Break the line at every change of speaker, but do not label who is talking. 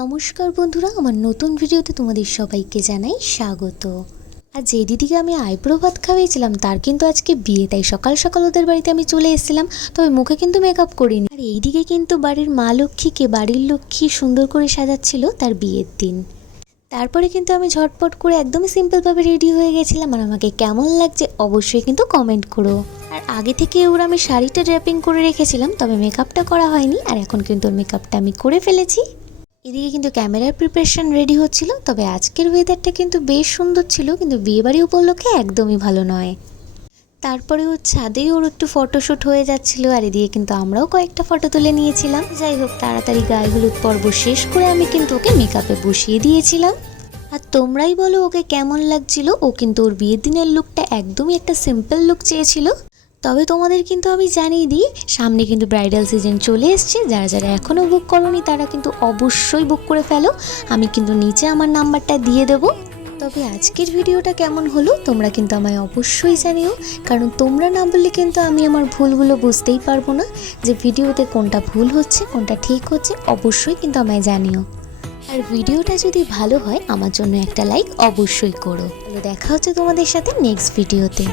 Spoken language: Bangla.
নমস্কার বন্ধুরা, আমার নতুন ভিডিওতে তোমাদের সবাইকে জানাই স্বাগত। আর যে দিদিকে আমি আইব্রো ভাত খাওয়াইছিলাম তার কিন্তু আজকে বিয়ে, তাই সকাল সকাল ওদের বাড়িতে আমি চলে এসেছিলাম, তবে মুখে কিন্তু মেকআপ করিনি। আর এইদিকে কিন্তু বাড়ির মা লক্ষ্মীকে, বাড়ির লক্ষ্মী সুন্দর করে সাজাচ্ছিল তার বিয়ের দিন। তারপরে কিন্তু আমি ঝটপট করে একদমই সিম্পলভাবে রেডি হয়ে গেছিলাম, আর আমাকে কেমন লাগছে অবশ্যই কিন্তু কমেন্ট করো। আর আগে থেকে ওর আমি শাড়িটা ড্র্যাপিং করে রেখেছিলাম, তবে মেকআপটা করা হয়নি, আর এখন কিন্তু ওর মেকআপটা আমি করে ফেলেছি। এদিকে কিন্তু ক্যামেরার প্রিপারেশন রেডি হচ্ছিল, তবে আজকের ওয়েদারটা কিন্তু বেশ সুন্দর ছিল, কিন্তু বিয়েবাড়ি উপলক্ষে একদমই ভালো নয়। তারপরে ওর ছাদেই ওর একটু ফটোশ্যুট হয়ে যাচ্ছিল, আর এদিকে কিন্তু আমরাও কয়েকটা ফটো তুলে নিয়েছিলাম। যাই হোক, তাড়াতাড়ি গায়ে হলুদ পর্ব শেষ করে আমি কিন্তু ওকে মেকআপে বসিয়ে দিয়েছিলাম। আর তোমরাই বলো ওকে কেমন লাগছিল, ও কিন্তু ওর বিয়ের দিনের লুকটা একদমই একটা সিম্পল লুক চেয়েছিল। তবে তোমাদের কিন্তু আমি জানিয়ে দিই, সামনে কিন্তু ব্রাইডাল সিজন চলে এসছে। যারা যারা এখনও বুক করনি, তারা কিন্তু অবশ্যই বুক করে ফেলো। আমি কিন্তু নিচে আমার নাম্বারটা দিয়ে দেবো। তবে আজকের ভিডিওটা কেমন হলো, তোমরা কিন্তু আমায় অবশ্যই জানিও। কারণ তোমরা না বললে কিন্তু আমি আমার ভুলগুলো বুঝতেই পারব না যে ভিডিওতে কোনটা ভুল হচ্ছে, কোনটা ঠিক হচ্ছে, অবশ্যই কিন্তু আমায় জানিও। আর ভিডিওটা যদি ভালো হয়, আমার জন্য একটা লাইক অবশ্যই করো। দেখা হচ্ছে তোমাদের সাথে নেক্সট ভিডিওতে